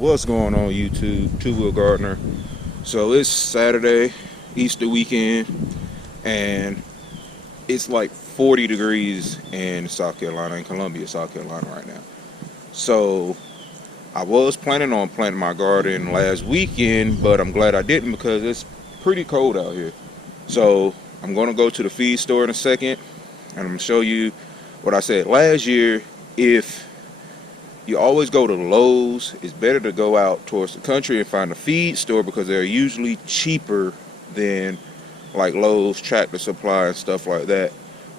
What's going on YouTube? Two-wheel gardener. So it's Saturday, Easter weekend, and it's like 40 degrees in South Carolina, in Columbia, South Carolina right now. So I was planning on planting my garden last weekend, but I'm glad I didn't because it's pretty cold out here. So I'm gonna go to the feed store in a second, and I'm gonna show you what I said last year. If you always go to Lowe's, it's better to go out towards the country and find a feed store because they're usually cheaper than like Lowe's, Tractor Supply, and stuff like that.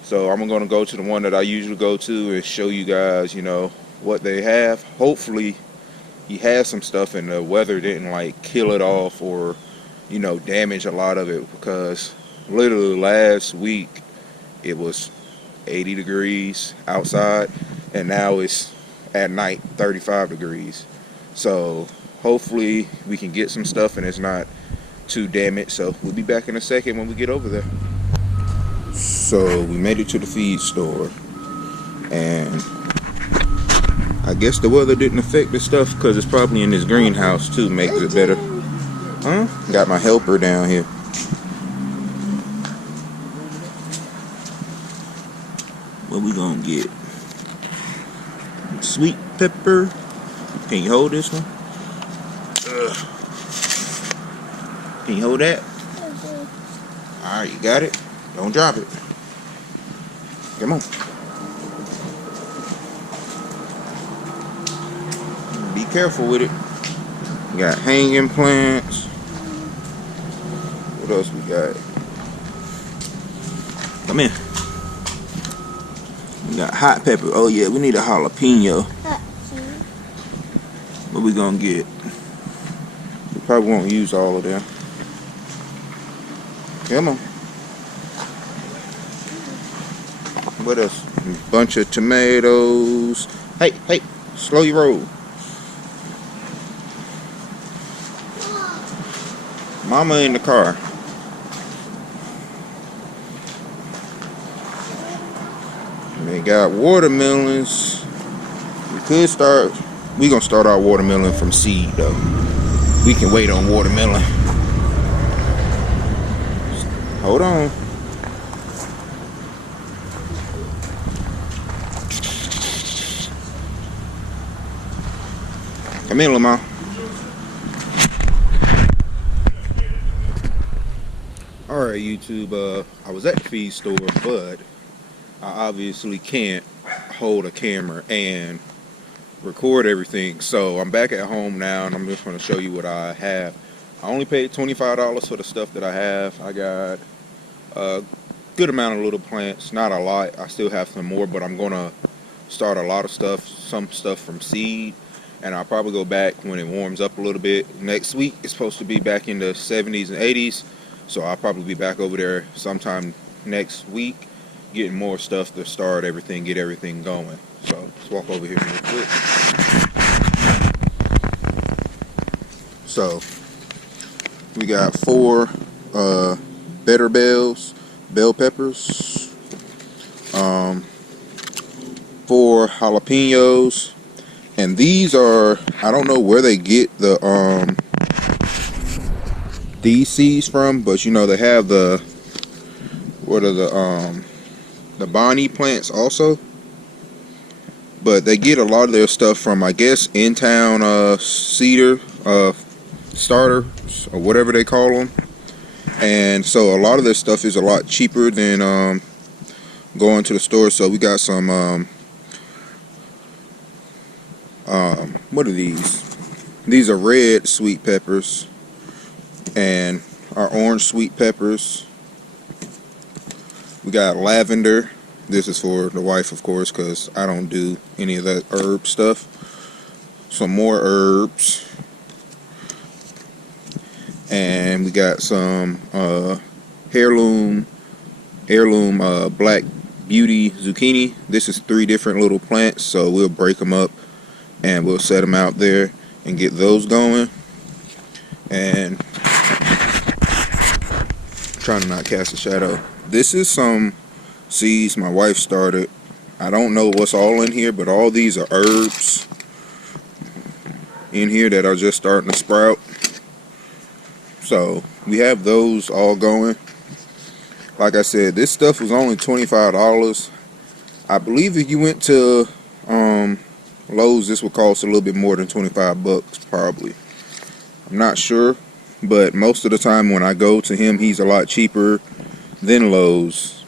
So I'm going to go to the one that I usually go to and show you guys, what they have. Hopefully he has some stuff and the weather didn't like kill it off or, damage a lot of it, because literally last week it was 80 degrees outside and now it's at night 35 degrees. So hopefully we can get some stuff and it's not too damaged. So we'll be back in a second when we get over there. So we made it to the feed store, and I guess the weather didn't affect the stuff because it's probably in this greenhouse too, makes it better. Got my helper down here. What we gonna get? Sweet pepper. Can you hold this one? Can you hold that? Alright, you got it? Don't drop it. Come on. Be careful with it. We got hanging plants. What else we got? Come in. We got hot pepper. Oh yeah, we need a jalapeno. What we gonna get? We probably won't use all of them. Come on. What else? A bunch of tomatoes. Hey, slow your roll. Mama in the car. They got watermelons. We gonna start our watermelon from seed though. We can wait on watermelon. Hold on. Come in, Lamar. Alright, YouTube, I was at the feed store, but I obviously can't hold a camera and record everything. So I'm back at home now, and I'm just going to show you what I have. I only paid $25 for the stuff that I have. I got a good amount of little plants, not a lot. I still have some more, but I'm going to start a lot of stuff, some stuff from seed, and I'll probably go back when it warms up a little bit. Next week it's supposed to be back in the 70s and 80s, so I'll probably be back over there sometime next week, getting more stuff to start everything, get everything going. So let's walk over here real quick. So we got 4 better bell peppers, 4 jalapenos, and these are, I don't know where they get these seeds from, but they have the Bonnie plants also, but they get a lot of their stuff from, I guess, in town cedar starters or whatever they call them, and so a lot of their stuff is a lot cheaper than going to the store. So we got some what are these are red sweet peppers, and our orange sweet peppers. We got lavender. This is for the wife, of course, because I don't do any of that herb stuff. Some more herbs. And we got some heirloom black beauty zucchini. This is 3 different little plants, so we'll break them up and we'll set them out there and get those going. And trying to not cast a shadow. This is some seeds my wife started. I don't know what's all in here, but all these are herbs. in here that are just starting to sprout. So we have those all going. Like I said, this stuff was only $25. I believe if you went to Lowe's, this would cost a little bit more than 25 bucks probably. I'm not sure, but most of the time when I go to him, he's a lot cheaper than Lowe's.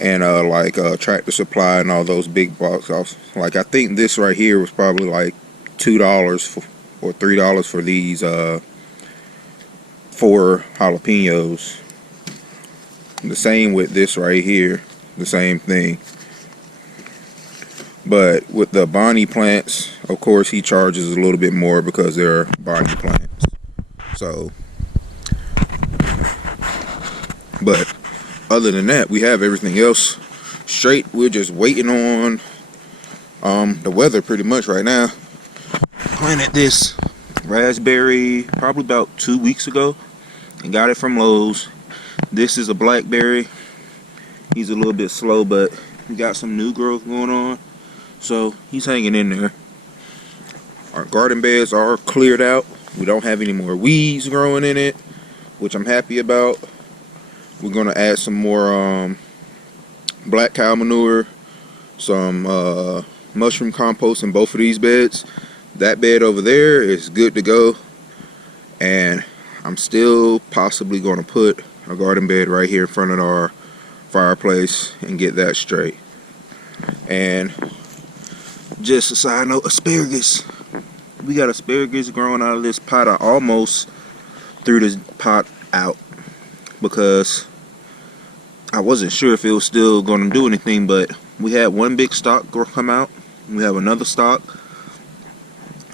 And like Tractor Supply and all those big box offs. Like I think this right here was probably like $2 or $3 for these 4 jalapenos. The same with this right here, the same thing. But with the Bonnie plants, of course, he charges a little bit more because they're Bonnie plants. So, but other than that, we have everything else straight. We're just waiting on the weather pretty much right now. Planted this raspberry probably about 2 weeks ago and got it from Lowe's. This is a blackberry. He's a little bit slow, but we got some new growth going on, so he's hanging in there. Our garden beds are cleared out. We don't have any more weeds growing in it, which I'm happy about. We're gonna add some more black cow manure, some mushroom compost in both of these beds. That bed over there is good to go, and I'm still possibly gonna put a garden bed right here in front of our fireplace and get that straight. And just a side note, asparagus. We got asparagus growing out of this pot. I almost threw this pot out because I wasn't sure if it was still going to do anything, but we had one big stalk come out. We have another stalk,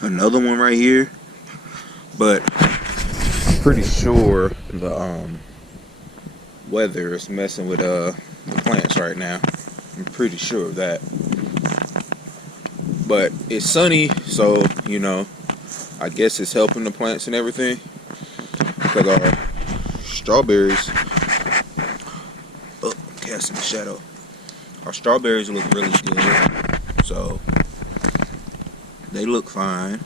another one right here, but I'm pretty sure the weather is messing with the plants right now. I'm pretty sure of that. But it's sunny, so you know, I guess it's helping the plants and everything. Because our strawberries, casting the shadow. Our strawberries look really good, so they look fine.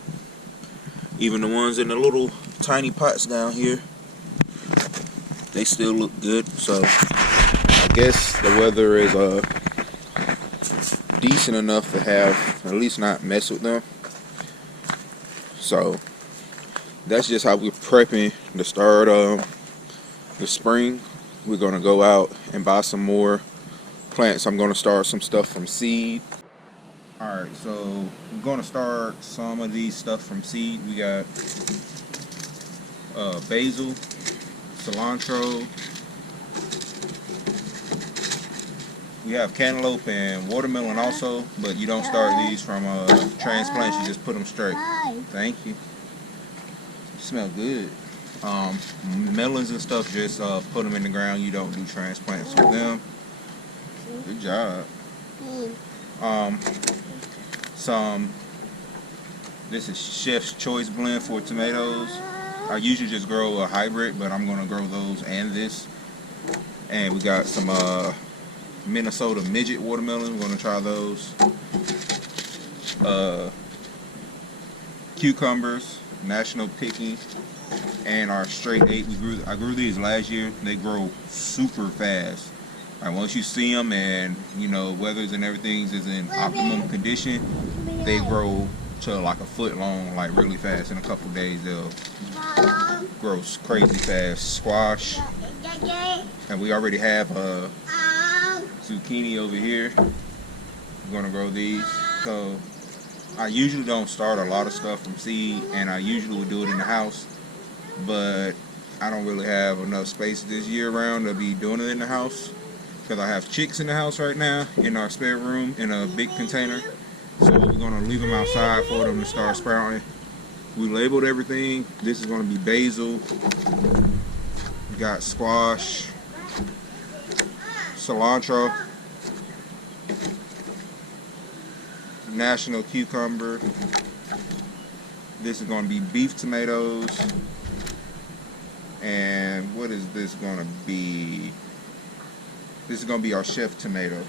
Even the ones in the little tiny pots down here, they still look good. So I guess the weather is decent enough to have at least not mess with them. So that's just how we're prepping to start the spring. We're gonna go out and buy some more plants. I'm gonna start some stuff from seed. Alright, so we're gonna start some of these stuff from seed. We got basil, cilantro. We have cantaloupe and watermelon also, but you don't start these from transplants, you just put them straight. Thank you. Smell good. Melons and stuff, just put them in the ground. You don't do transplants with them. Good job. This is Chef's Choice blend for tomatoes. I usually just grow a hybrid, but I'm gonna grow those and this. And we got some Minnesota midget watermelon. We're gonna try those. Cucumbers, National Picky, and our straight 8. I grew these last year. They grow super fast. Like once you see them, and you know weathers and everything is in optimum condition, they grow to like a foot long, like really fast. In a couple days, they'll grow crazy fast. Squash, and we already have zucchini over here. We're gonna grow these. So I usually don't start a lot of stuff from seed, and I usually would do it in the house, but I don't really have enough space this year around to be doing it in the house because I have chicks in the house right now in our spare room in a big container. So we're gonna leave them outside for them to start sprouting. We labeled everything. This is gonna be basil. We got squash, cilantro, national cucumber. This is going to be beef tomatoes. And what is this going to be? This is going to be our chef tomato.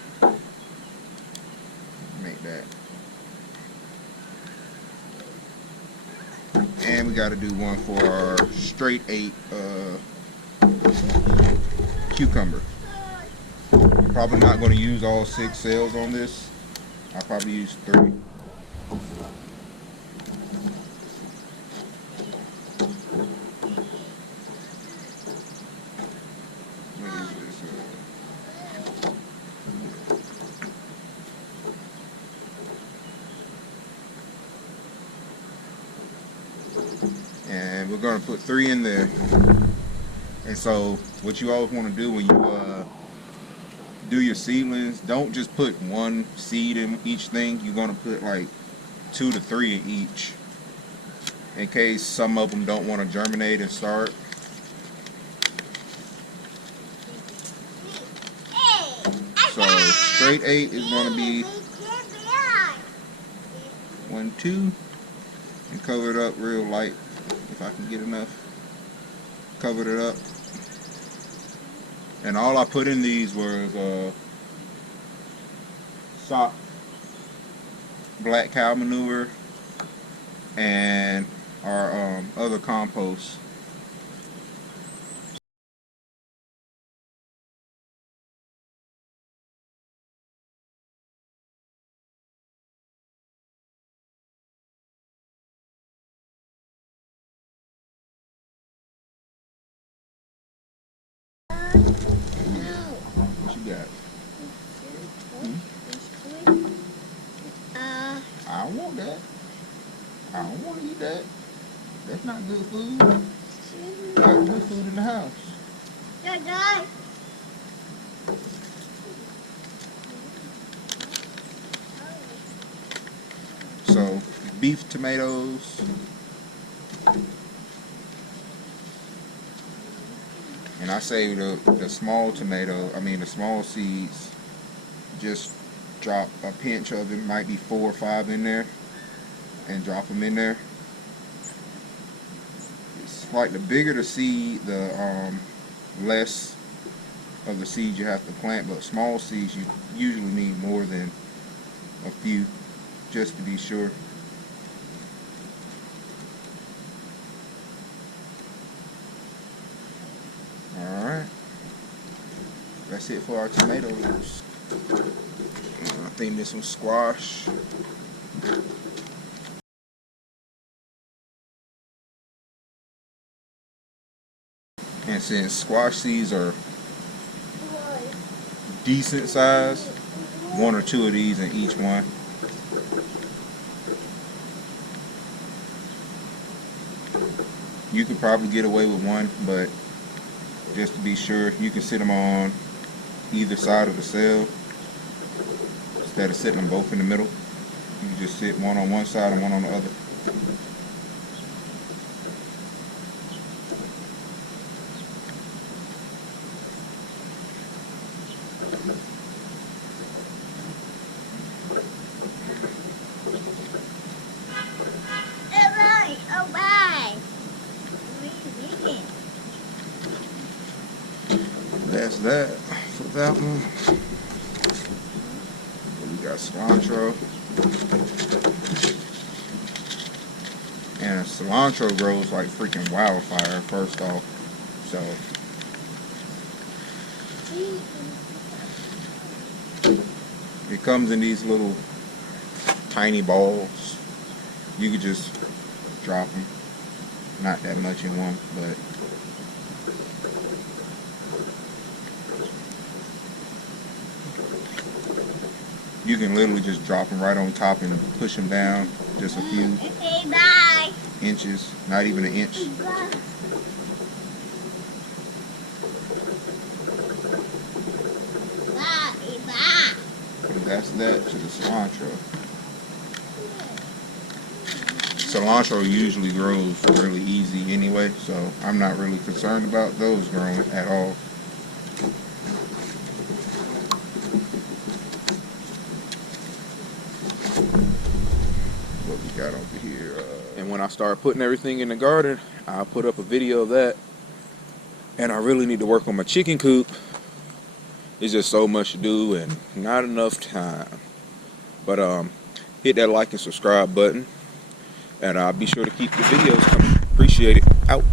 Make that. And we got to do one for our straight 8 cucumber. Probably not going to use all 6 cells on this. I'll probably use 3. And we're going to put 3 in there. And so what you always want to do when you do your seedlings, don't just put 1 seed in each thing. You're going to put like 2 to 3 in each, in case some of them don't want to germinate and start. So straight 8 is going to be 1, 2, and cover it up real light if I can get enough. Covered it up. And all I put in these was sock, black cow manure, and our other compost. What you got? I don't want that. I don't want to eat that. That's not good food. We got good food in the house. So, beef tomatoes. And I say the small tomato, the small seeds, just drop a pinch of them, might be 4 or 5 in there, and drop them in there. It's like the bigger the seed, the less of the seeds you have to plant, but small seeds you usually need more than a few, just to be sure. Alright, that's it for our tomatoes. I think there's some squash. And since squash seeds are decent size, 1 or 2 of these in each one. You could probably get away with 1, but just to be sure, you can sit them on either side of the cell instead of sitting them both in the middle. You can just sit one on one side and one on the other. That's that for that one. We got cilantro. And cilantro grows like freaking wildfire, first off. So it comes in these little tiny balls. You could just drop them. Not that much in one, but you can literally just drop them right on top and push them down just a few inches, not even an inch. And that's that to the cilantro. Cilantro usually grows really easy anyway, so I'm not really concerned about those growing at all. What we got over here? And when I start putting everything in the garden, I'll put up a video of that. And I really need to work on my chicken coop. It's just so much to do and not enough time. But hit that like and subscribe button. And I'll be sure to keep the videos coming. Appreciate it. Out.